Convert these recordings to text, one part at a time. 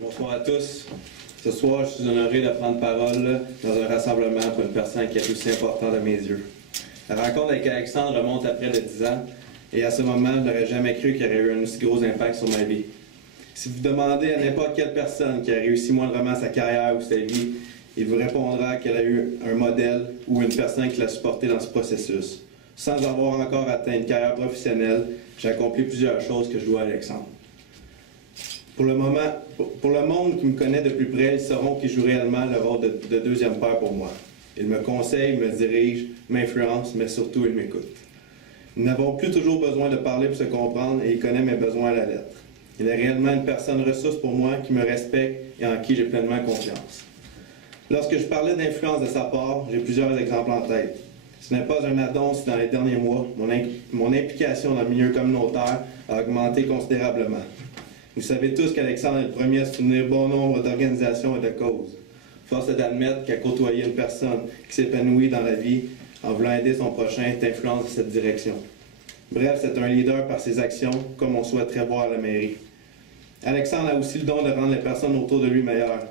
Bonsoir à tous. Ce soir, je suis honoré de prendre parole dans un rassemblement pour une personne qui est aussi importante à mes yeux. La rencontre avec Alexandre remonte à près de 10 ans et à ce moment, je n'aurais jamais cru qu'il y aurait eu un aussi gros impact sur ma vie. Si vous demandez à n'importe quelle personne qui a réussi moindrement sa carrière ou sa vie, il vous répondra qu'elle a eu un modèle ou une personne qui l'a supporté dans ce processus. Sans avoir encore atteint une carrière professionnelle, j'ai accompli plusieurs choses que je dois à Alexandre. Pour le monde qui me connaît de plus près, ils sauront qu'il joue réellement le rôle de deuxième père pour moi. Il me conseille, me dirige, m'influence, mais surtout il m'écoute. Nous n'avons plus toujours besoin de parler pour se comprendre et il connaît mes besoins à la lettre. Il est réellement une personne ressource pour moi qui me respecte et en qui j'ai pleinement confiance. Lorsque je parlais d'influence de sa part, j'ai plusieurs exemples en tête. Ce n'est pas un addon si dans les derniers mois, mon implication dans le milieu communautaire a augmenté considérablement. Vous savez tous qu'Alexandre est le premier à soutenir bon nombre d'organisations et de causes. Force est d'admettre qu'à côtoyer une personne qui s'épanouit dans la vie en voulant aider son prochain t'influence dans cette direction. Bref, c'est un leader par ses actions, comme on souhaiterait voir à la mairie. Alexandre a aussi le don de rendre les personnes autour de lui meilleures.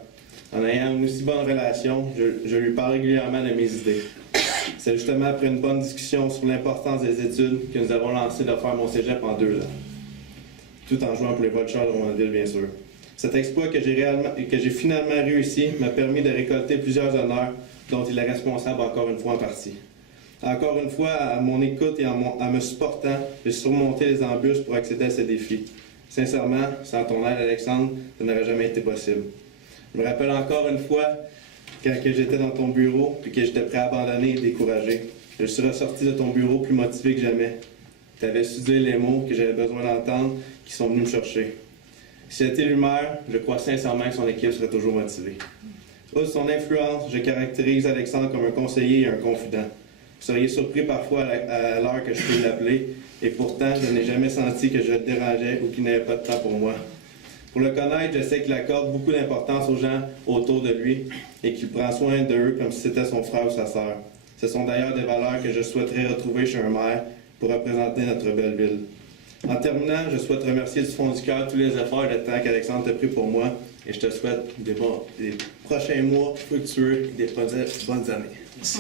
En ayant une aussi bonne relation, je lui parle régulièrement de mes idées. C'est justement après une bonne discussion sur l'importance des études que nous avons lancé de faire mon cégep en 2 ans. Tout en jouant pour les Vultures de Romanville, bien sûr. Cet exploit que j'ai finalement réussi m'a permis de récolter plusieurs honneurs dont il est responsable encore une fois en partie. Encore une fois, à mon écoute et en me supportant, j'ai surmonté les embûches pour accéder à ce défi. Sincèrement, sans ton aide, Alexandre, ça n'aurait jamais été possible. Je me rappelle encore une fois quand j'étais dans ton bureau et que j'étais prêt à abandonner et décourager. Je suis ressorti de ton bureau plus motivé que jamais. Tu avais studié les mots que j'avais besoin d'entendre qui sont venus me chercher. Si j'étais le maire, je crois sincèrement que son équipe serait toujours motivée. Outre son influence, je caractérise Alexandre comme un conseiller et un confident. Vous seriez surpris parfois à l'heure que je peux l'appeler, et pourtant, je n'ai jamais senti que je le dérangeais ou qu'il n'avait pas de temps pour moi. Pour le connaître, je sais qu'il accorde beaucoup d'importance aux gens autour de lui et qu'il prend soin d'eux comme si c'était son frère ou sa sœur. Ce sont d'ailleurs des valeurs que je souhaiterais retrouver chez un maire pour représenter notre belle ville. En terminant, je souhaite remercier du fond du cœur tous les efforts et le temps qu'Alexandre a pris pour moi et je te souhaite des prochains mois fructueux et des bonnes années. Merci.